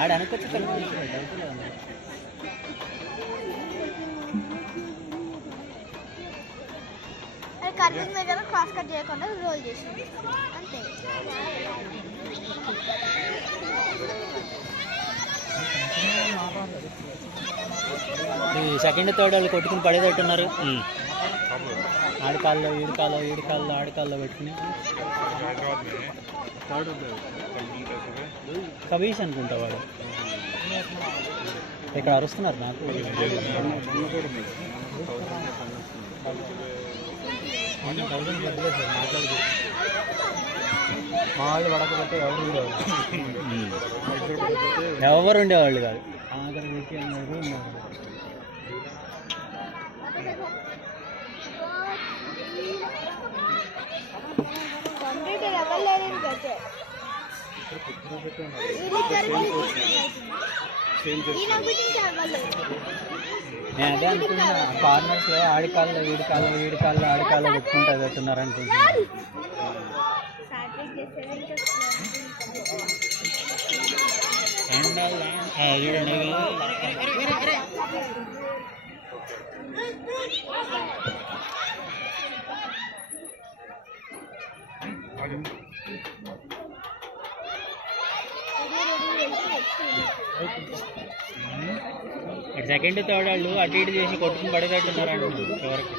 ఆడ అనుకోవచ్చు కటింగ్ మీద క్రాస్ కట్ చేయకుండా రోల్ చేసాం అంతే. సెకండ్ థర్డ్ వాళ్ళు కొట్టుకుని పడేటట్టున్నారు. ఆడకాల్లో ఈడకాల్లో ఈడకాల్లో ఆడకాల్లో పెట్టుకుని కబీష్ అనుకుంటా వాడు. ఇక్కడ అరుస్తున్నారు నాకు. మా వాళ్ళు పడకపోతే ఎవరు ఉండేవాళ్ళు కాదు. నేను అదే అనుకున్నా, కార్నర్స్ లో ఆడికాల్లో ఈడికాల్లో ఈడికాల్లో ఆడికాల్లో పెట్టుకుంటూ వెళ్తున్నారు అనుకుంటున్నాను. సెకండ్ థర్డ్ వాళ్ళు అటు ఇటు చేసి కొట్టుకుని పడేటట్టున్నారు అంటున్నారు చివరికి.